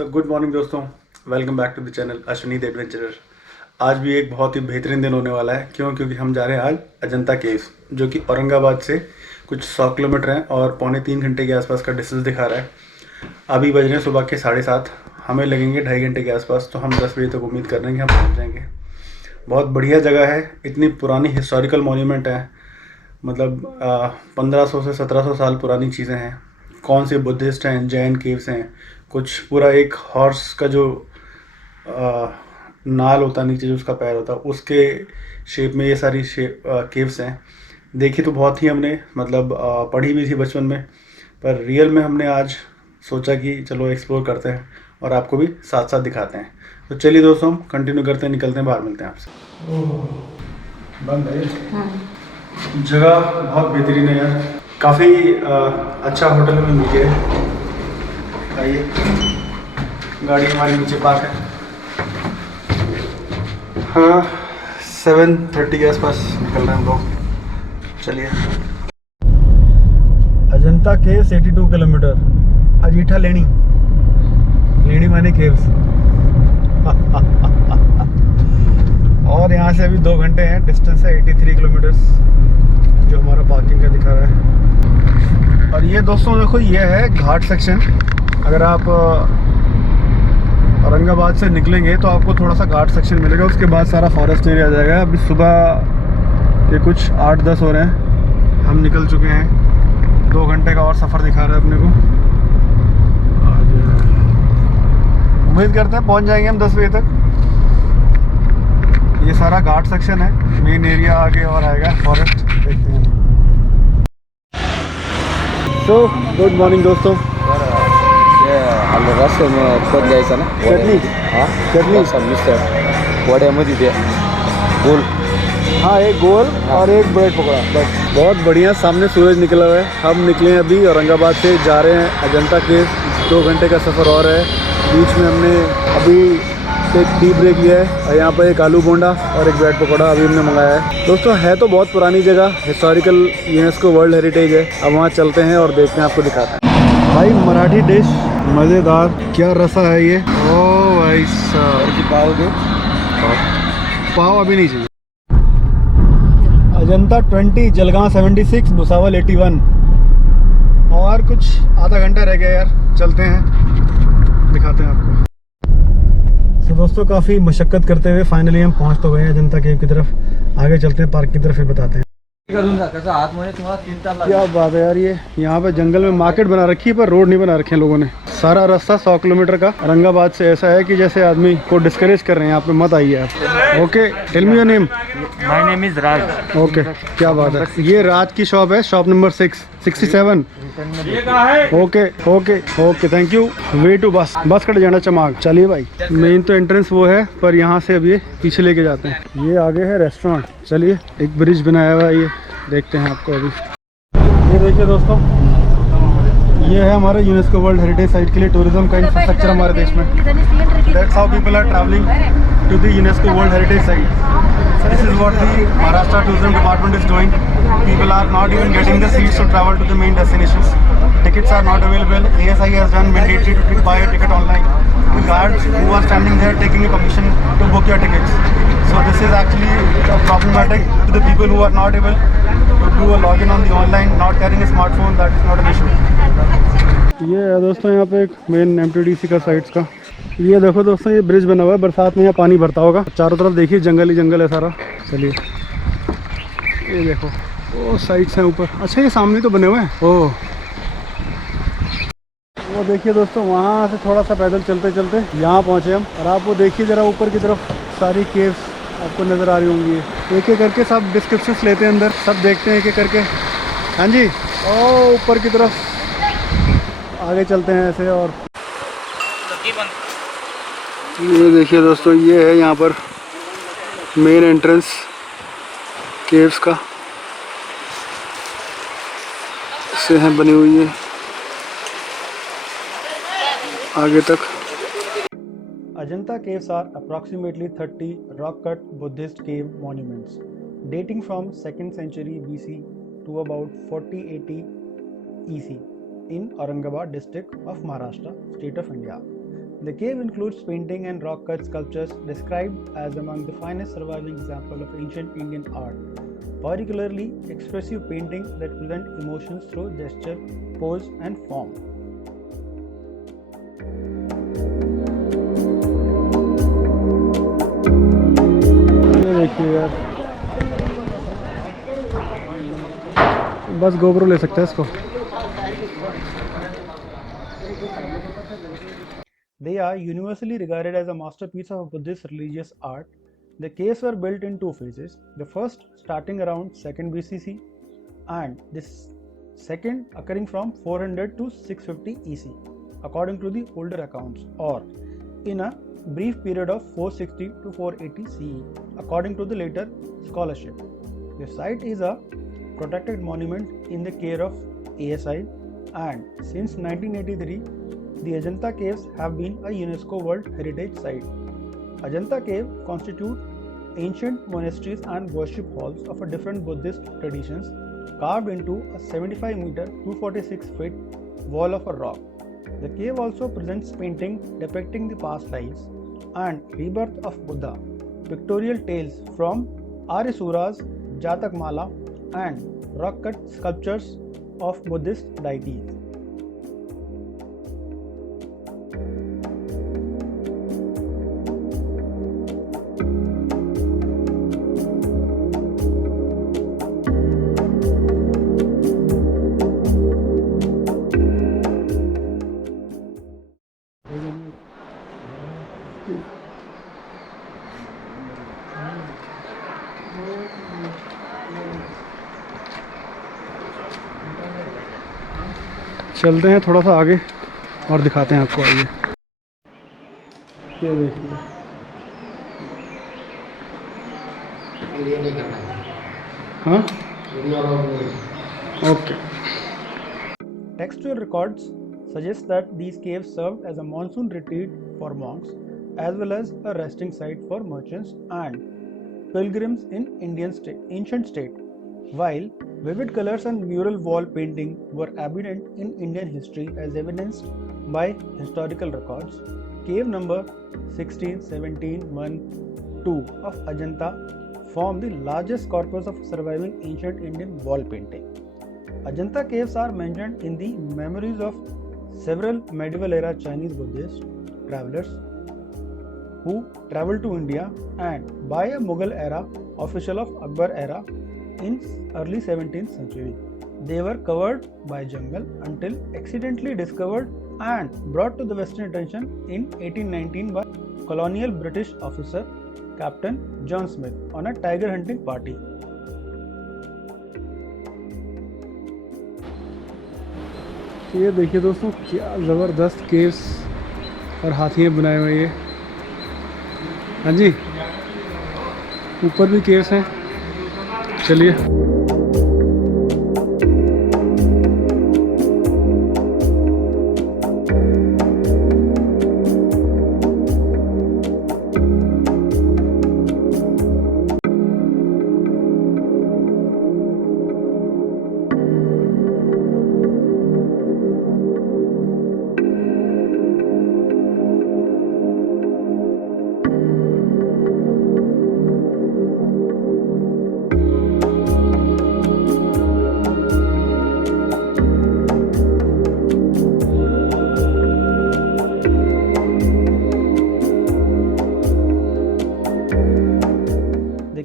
Good morning दोस्तों, welcome back to the channel Ashwini the adventurer. आज भी एक बहुत ही बेहतरीन दिन होने वाला है। क्योंकि हम जा रहे हैं आज अजंता केव्स, जो कि औरंगाबाद से कुछ 100 किलोमीटर है और पौने 3 घंटे के आसपास का डिस्टेंस दिखा रहा है। अभी बज रहे हैं सुबह के 7:30, हमें लगेंगे 2.5 घंटे के आसपास। तो हम 10 बजे तक उम्मीद कर रहे हैं कि हम पहुँच जाएंगे। बहुत बढ़िया जगह है, इतनी पुरानी हिस्टोरिकल मॉन्यूमेंट है। मतलब 1500 से 1700 साल पुरानी चीज़ें हैं। कौन से बुद्धिस्ट हैं, जैन केव्स हैं, कुछ पूरा एक हॉर्स का जो नाल होता है नीचे, जो उसका पैर होता है, उसके शेप में ये सारी शेप केव्स हैं। देखी तो बहुत ही हमने, मतलब पढ़ी भी थी बचपन में, पर रियल में हमने आज सोचा कि चलो एक्सप्लोर करते हैं और आपको भी साथ साथ दिखाते हैं। तो चलिए दोस्तों, हम कंटिन्यू करते हैं, निकलते हैं, बाहर मिलते हैं आपसे। बंद है जगह, बहुत बेहतरीन है यार। काफ़ी अच्छा होटल में मिल गया है। आइए, गाड़ी हमारी नीचे पार्क है। हाँ, 7:30 के आसपास निकल रहे हैं हम लोग। चलिए। अजंता केव्स 82 किलोमीटर, अजीठा लेणी, लेणी माने केव्स। और यहाँ से अभी 2 घंटे हैं, डिस्टेंस है 83 किलोमीटर्स, जो हमारा पार्किंग का दिखा रहा है। और ये दोस्तों देखो, ये है घाट सेक्शन। अगर आप औरंगाबाद से निकलेंगे तो आपको थोड़ा सा घाट सेक्शन मिलेगा, उसके बाद सारा फॉरेस्ट एरिया आ जाएगा। अभी सुबह के कुछ 8-10 हो रहे हैं, हम निकल चुके हैं। 2 घंटे का और सफ़र दिखा रहा है अपने को। उम्मीद करते हैं पहुंच जाएंगे हम 10 बजे तक। ये सारा घाट सेक्शन है, मेन एरिया आगे और आएगा फॉरेस्ट, देखते हैं। तो गुड मॉर्निंग दोस्तों। आम्ही रस्त्याने पद द्यायचा ना चटणी, हां चटणी, सब मिसळ वड्यामध्ये द्या गोल हाँ एक गोल और एक ब्रेड पकौड़ा बस। बहुत बढ़िया, सामने सूरज निकला हुआ है। हम निकले हैं अभी औरंगाबाद से, जा रहे हैं अजंता के। 2 घंटे का सफ़र और है। बीच में हमने अभी एक टी ब्रेक लिया है और यहाँ पर एक आलू बोंडा और एक ब्रेड पकौड़ा अभी हमने मंगाया है। दोस्तों है तो बहुत पुरानी जगह, हिस्टोरिकल यूनेस्को वर्ल्ड हेरिटेज है। अब वहाँ चलते हैं और देखते हैं, आपको दिखाते हैं। भाई मराठी डिश मज़ेदार, क्या रसा है ये। ओ भाई साहब, पाव दे पाव अभी नहीं चाहिए। अजंता 20, जलगांव 76, भुसावल 81। और कुछ आधा घंटा रह गया यार, चलते हैं, दिखाते हैं आपको। तो दोस्तों काफ़ी मशक्क़त करते हुए फाइनली हम पहुंच तो गए हैं अजंता केव की तरफ। आगे चलते हैं, पार्क की तरफ, फिर बताते हैं। क्या बात है यार, ये यहाँ पे जंगल में मार्केट बना रखी है, पर रोड नहीं बना रखे हैं लोगों ने। सारा रास्ता 100 किलोमीटर का औरंगाबाद से ऐसा है कि जैसे आदमी को डिस्करेज कर रहे हैं, यहाँ पे मत आइए आप। Okay, tell me your name. My name is Raj. Okay, क्या बात है। ये राज की शॉप है, shop number 67। Okay okay okay, thank you. वे टू बस कट जाना चमाग। चलिए भाई, मेन तो एंट्रेंस वो है, पर यहाँ से अब ये पीछे लेके जाते हैं। ये आगे है रेस्टोरेंट। चलिए, एक ब्रिज बनाया हुआ है, ये देखते हैं आपको अभी। ये देखिए दोस्तों, ये है हमारे यूनेस्को वर्ल्ड हेरिटेज साइट के लिए टूरिज्म का इंफ्रास्ट्रक्चर हमारे देश में। That's how people are travelling to the UNESCO world heritage site. This is what the Maharashtra Tourism Department is doing. People are not even getting the seats to travel to the main destinations. Tickets are not available. ASI has done mandatory to buy a ticket online. The guards who are standing there taking a commission to book your tickets. So this is actually problematic to the people who are not able to do a login on the online, not carrying a smartphone. That is not an issue. ये है दोस्तों यहाँ पे एक main MTDC का sites का। ये देखो दोस्तों, ये ब्रिज बना हुआ है, बरसात में यहाँ पानी भरता होगा। चारों तरफ देखिए जंगल ही जंगल है सारा। चलिए, ये देखो वो साइड्स हैं ऊपर। अच्छा, ये सामने तो बने हुए हैं। ओह, वो देखिए दोस्तों, वहाँ से थोड़ा सा पैदल चलते चलते यहाँ पहुँचे हम। और आप वो देखिए ज़रा ऊपर की तरफ, सारी केव्स आपको नज़र आ रही होंगी। एक एक करके सब डिस्क्रिप्शन लेते हैं अंदर, सब देखते हैं एक एक करके। हाँ जी, ओ ऊपर की तरफ आगे चलते हैं ऐसे। और ये देखिए दोस्तों, ये है यहाँ पर मेन एंट्रेंस केव्स का, से है बनी हुई है आगे तक। Ajanta caves are approximately 30 rock-cut Buddhist cave monuments dating from 2nd century BC to about 4080 EC in Aurangabad district of Maharashtra, state of India. The cave includes painting and rock cut sculptures described as among the finest surviving examples of ancient Indian art, particularly expressive paintings that present emotions through gesture, pose, and form. ये देखिए यार, बस GoPro ले सकते हैं इसको. They are universally regarded as a masterpiece of Buddhist religious art. The caves were built in two phases, the first starting around 2nd BCC and this second occurring from 400 to 650 EC, according to the older accounts, or in a brief period of 460 to 480 CE, according to the later scholarship. The site is a protected monument in the care of ASI, and since 1983, the Ajanta caves have been a UNESCO World Heritage Site. Ajanta cave constitute ancient monasteries and worship halls of a different Buddhist traditions carved into a 75-meter 246 feet wall of a rock. The cave also presents painting depicting the past lives and rebirth of Buddha, pictorial tales from Aryasuras, Jatak Mala, and rock-cut sculptures of Buddhist deities. चलते हैं थोड़ा सा आगे और दिखाते हैं आपको. आइए, ये देखिए. हाँ, okay. Textual records suggest that these caves served as a monsoon retreat for monks as well as a resting site for merchants and pilgrims in ancient state. While vivid colors and mural wall painting were evident in Indian history as evidenced by historical records, cave number 16, 17, 1, 2 of Ajanta form the largest corpus of surviving ancient Indian wall painting. Ajanta caves are mentioned in the memoirs of several medieval era Chinese Buddhist travelers who traveled to India and by a Mughal era official of Akbar era in early 17th century. They were covered by jungle until accidentally discovered and brought to the Western attention in 1819 by colonial British officer Captain John Smith on a tiger hunting party. ये देखिए दोस्तों, क्या ज़बरदस्त caves और हाथियाँ बनाए हुए ये. हाँ जी, ऊपर भी केव्स हैं. चलिए.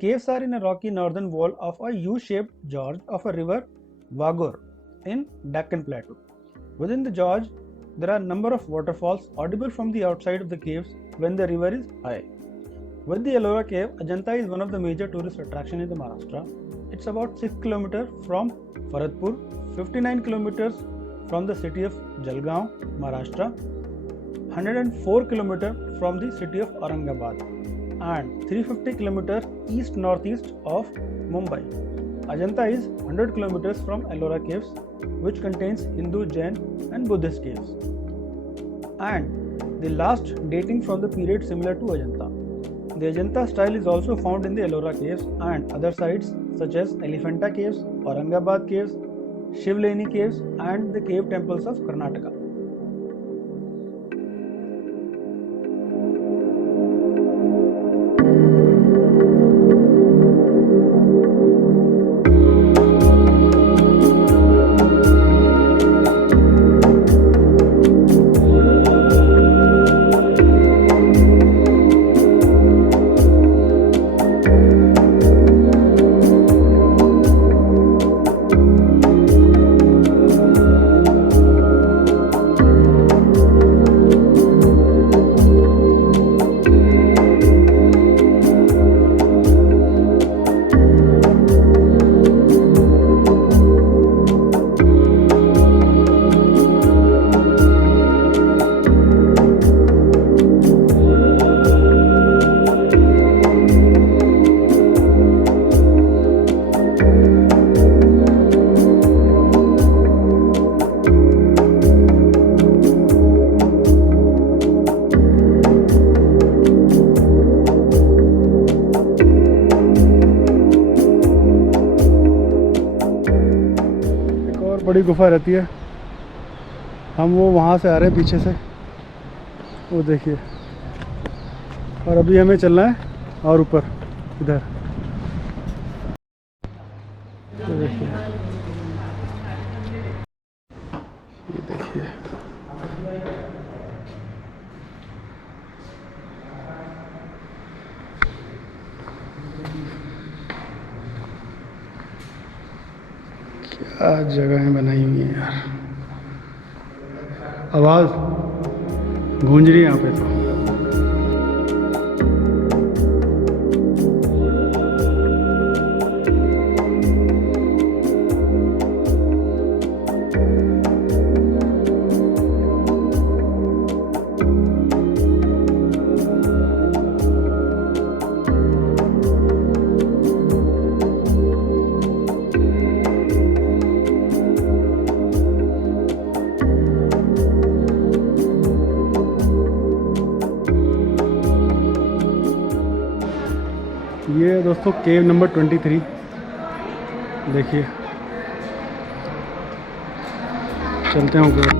Caves are in a rocky northern wall of a U-shaped gorge of a river Vagur in Deccan Plateau. Within the gorge, there are a number of waterfalls audible from the outside of the caves when the river is high. With the Ellora Cave, Ajanta is one of the major tourist attractions in the Maharashtra. It's about 6 km from Faradpur, 59 km from the city of Jalgaon, Maharashtra, 104 km from the city of Aurangabad, and 350 km east-northeast of Mumbai. Ajanta is 100 km from Ellora Caves, which contains Hindu, Jain and Buddhist caves, and the last dating from the period similar to Ajanta. The Ajanta style is also found in the Ellora Caves and other sites such as Elephanta Caves, Aurangabad Caves, Shivleni Caves and the cave temples of Karnataka. बड़ी गुफा रहती है। हम वो वहाँ से आ रहे हैं पीछे से, वो देखिए। और अभी हमें चलना है और ऊपर इधर, तो देखिए ये देखिए। क्या जगहें बनाई हुई हैं यार। आवाज़ गूंज रही है यहाँ पे तो। ये दोस्तों केव नंबर 23 देखिए। चलते हैं ऊपर।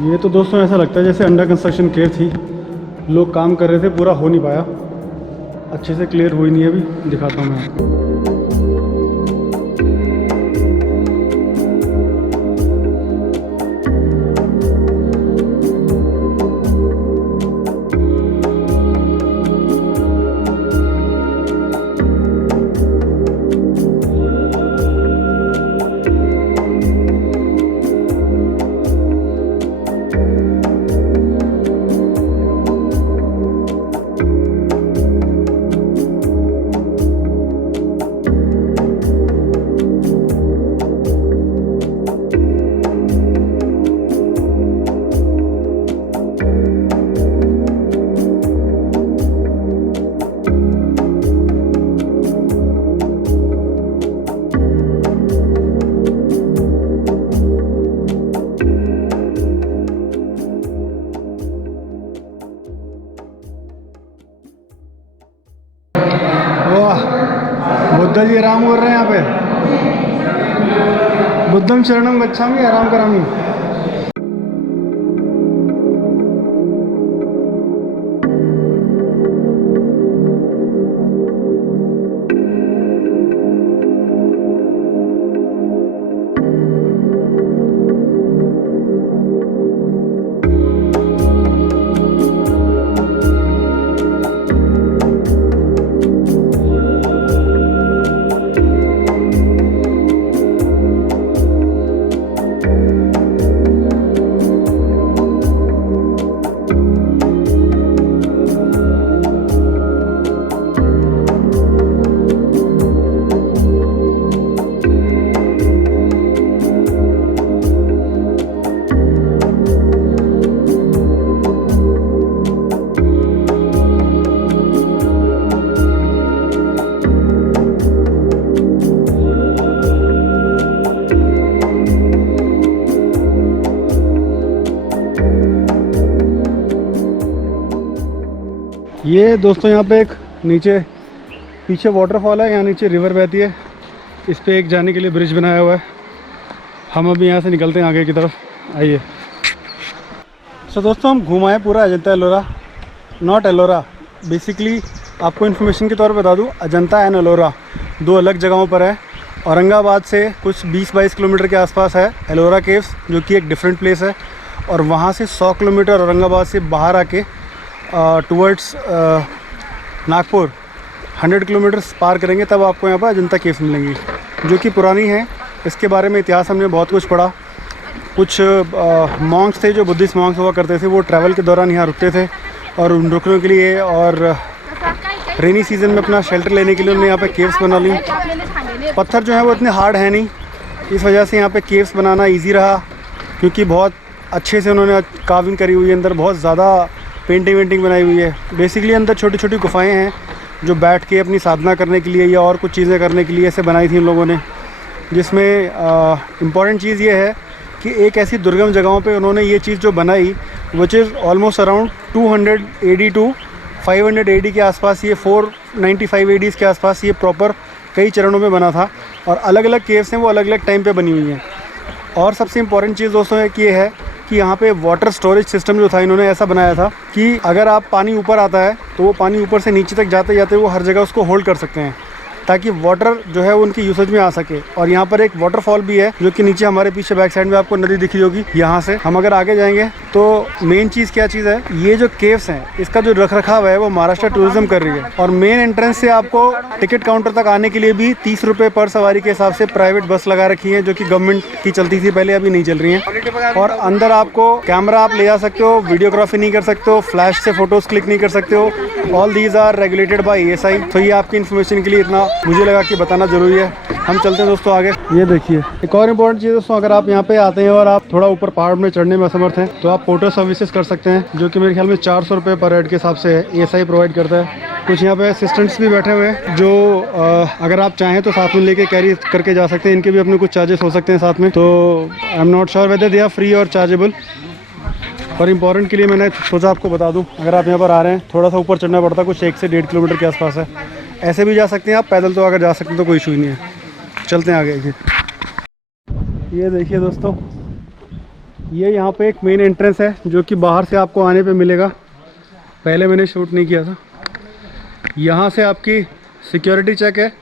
ये तो दोस्तों ऐसा लगता है जैसे अंडर कंस्ट्रक्शन केव थी, लोग काम कर रहे थे, पूरा हो नहीं पाया, अच्छे से क्लियर हुई नहीं है। अभी दिखाता हूँ मैं आपको। बुद्ध जी आराम कर रहे हैं यहाँ पे। बुद्धम शरणम गच्छामि, आराम करामी। ये दोस्तों यहाँ पे एक नीचे पीछे वाटरफॉल है, यहाँ नीचे रिवर बहती है, इस पे एक जाने के लिए ब्रिज बनाया हुआ है। हम अभी यहाँ से निकलते हैं आगे की तरफ, आइए। सो दोस्तों हम घुमाएँ पूरा अजंता एलोरा, नॉट एलोरा। बेसिकली आपको इन्फॉर्मेशन के तौर पर बता दूँ, अजंता एंड एलोरा दो अलग जगहों पर है। औरंगाबाद से कुछ 20-22 किलोमीटर के आसपास है एलोरा केव्स, जो कि एक डिफरेंट प्लेस है। और वहाँ से 100 किलोमीटर औरंगाबाद से बाहर आके टुवर्ड्स नागपुर 100 किलोमीटर पार करेंगे, तब आपको यहाँ पर अजंता केव्स मिलेंगी, जो कि पुरानी है। इसके बारे में इतिहास हमने बहुत कुछ पढ़ा। कुछ मॉन्क्स थे जो बुद्धिस्ट मॉन्क्स हुआ करते थे, वो ट्रैवल के दौरान यहाँ रुकते थे और उन रुकने के लिए और रेनी सीज़न में अपना शेल्टर लेने के लिए उन्होंने यहाँ पे केव्स बना ली। पत्थर जो है वो इतने हार्ड है नहीं, इस वजह से यहाँ पे केव्स बनाना इजी रहा, क्योंकि बहुत अच्छे से उन्होंने कार्विंग करी हुई है, अंदर बहुत ज़्यादा पेंटिंग बनाई हुई है। बेसिकली अंदर छोटी छोटी गुफाएँ हैं जो बैठ के अपनी साधना करने के लिए या और कुछ चीज़ें करने के लिए ऐसे बनाई थी उन लोगों ने। जिसमें इम्पॉर्टेंट चीज़ ये है कि एक ऐसी दुर्गम जगहों पे उन्होंने ये चीज़ जो बनाई, which is almost around 200 AD to 500 AD के आसपास, ये 495 AD के आसपास ये प्रॉपर कई चरणों में बना था। और अलग अलग केव्स हैं वो अलग अलग टाइम पे बनी हुई हैं। और सबसे इम्पॉर्टेंट चीज़ दोस्तों है कि ये है कि यहाँ पे वाटर स्टोरेज सिस्टम जो था इन्होंने ऐसा बनाया था कि अगर आप पानी ऊपर आता है तो वो पानी ऊपर से नीचे तक जाते जाते वो हर जगह उसको होल्ड कर सकते हैं, ताकि वाटर जो है वो उनकी यूसेज में आ सके। और यहाँ पर एक वाटरफॉल भी है जो कि नीचे हमारे पीछे बैक साइड में आपको नदी दिख रही होगी। यहाँ से हम अगर आगे जाएंगे तो मेन चीज़ क्या चीज़ है, ये जो केव्स हैं इसका जो रखरखाव है वो महाराष्ट्र टूरिज्म कर रही है। और मेन एंट्रेंस से आपको टिकट काउंटर तक आने के लिए भी 30 रुपये पर सवारी के हिसाब से प्राइवेट बस लगा रखी है, जो कि गवर्नमेंट की चलती थी पहले, अभी नहीं चल रही हैं। और अंदर आपको कैमरा आप ले जा सकते हो, वीडियोग्राफी नहीं कर सकते हो, फ्लैश से फोटोज क्लिक नहीं कर सकते हो। All these are regulated by ASI। तो ये आपकी इन्फॉर्मेशन के लिए इतना मुझे लगा कि बताना ज़रूरी है। हम चलते हैं दोस्तों आगे। ये देखिए एक और इम्पोर्टेंट चीज़ दोस्तों, अगर आप यहाँ पे आते हैं और आप थोड़ा ऊपर पहाड़ में चढ़ने में असमर्थ हैं तो आप फोटो सर्विसेज कर सकते हैं, जो कि मेरे ख्याल में 400 रुपये पर हेड के हिसाब से है, ASI प्रोवाइड करता है। कुछ यहाँ पे असिस्टेंट्स भी बैठे हुए हैं जो अगर आप चाहें तो साथ में लेके कैरी करके जा सकते हैं। इनके भी अपने कुछ चार्जेस हो सकते हैं साथ में, तो I am not sure whether they are free और चार्जेबल। पर इम्पॉर्टेंट के लिए मैंने सोचा आपको बता दूं, अगर आप यहाँ पर आ रहे हैं थोड़ा सा ऊपर चढ़ना पड़ता है, कुछ 1 से 1.5 किलोमीटर के आसपास है। ऐसे भी जा सकते हैं आप, पैदल तो अगर जा सकते हैं तो कोई इशू ही नहीं है। चलते हैं आगे। ये देखिए दोस्तों, ये यहाँ पे एक मेन एंट्रेंस है जो कि बाहर से आपको आने पे मिलेगा। पहले मैंने शूट नहीं किया था। यहाँ से आपकी सिक्योरिटी चेक है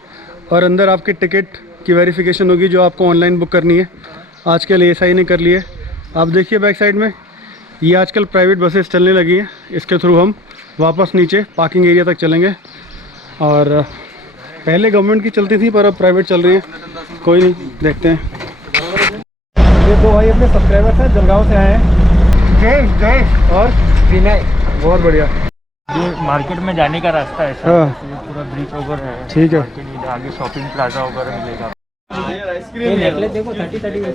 और अंदर आपकी टिकट की वेरिफिकेशन होगी जो आपको ऑनलाइन बुक करनी है। आजकल ASI ने कर ली है। आप देखिए बैक साइड में ये आजकल प्राइवेट बसेस चलने लगी हैं, इसके थ्रू हम वापस नीचे पार्किंग एरिया तक चलेंगे। और पहले गवर्नमेंट की चलती थी पर अब प्राइवेट चल रही है, कोई नहीं, देखते हैं। ये दो भाई अपने सब्सक्राइबर्स हैं, जलगांव से आए हैं। जय और विनय, बहुत बढ़िया। ये मार्केट में जाने का रास्ता है सर। हाँ, ये पूरा ब्रिज ओवर है। ठीक है। आगे शॉपिंग प्लाजा वगैरह मिलेगा।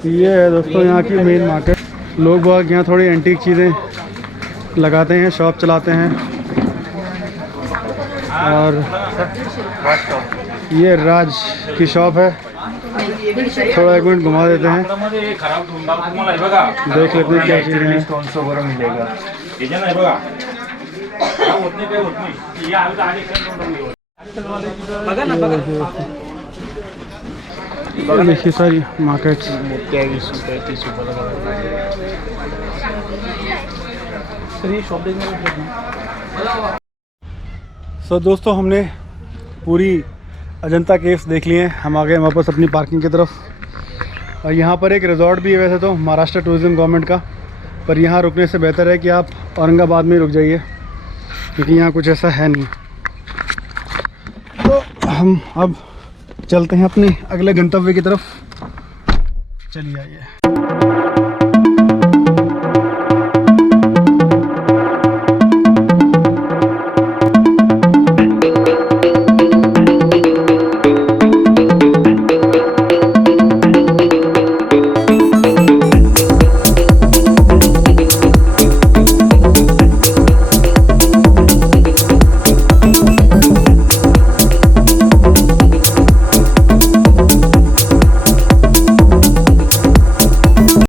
ये है दोस्तों यहाँ की मेन मार्केट। लोग बाग यहाँ थोड़ी एंटीक चीज़ें लगाते हैं, शॉप चलाते हैं। और ये राज की शॉप है। थोड़ा 1 मिनट घुमा देते हैं, देख लेते हैं क्या चीज़ है। स्टोन्स वगैरह मिलेगा। ये देखिए सारी मार्केट। सो दोस्तों, हमने पूरी अजंता केव्स देख लिए हैं। हम आ गए वापस अपनी पार्किंग की तरफ। और यहाँ पर एक रिजॉर्ट भी है वैसे तो महाराष्ट्र टूरिज्म गवर्नमेंट का, पर यहाँ रुकने से बेहतर है कि आप औरंगाबाद में रुक जाइए, क्योंकि यहाँ कुछ ऐसा है नहीं। तो हम अब चलते हैं अपने अगले गंतव्य की तरफ। चलिए आइए।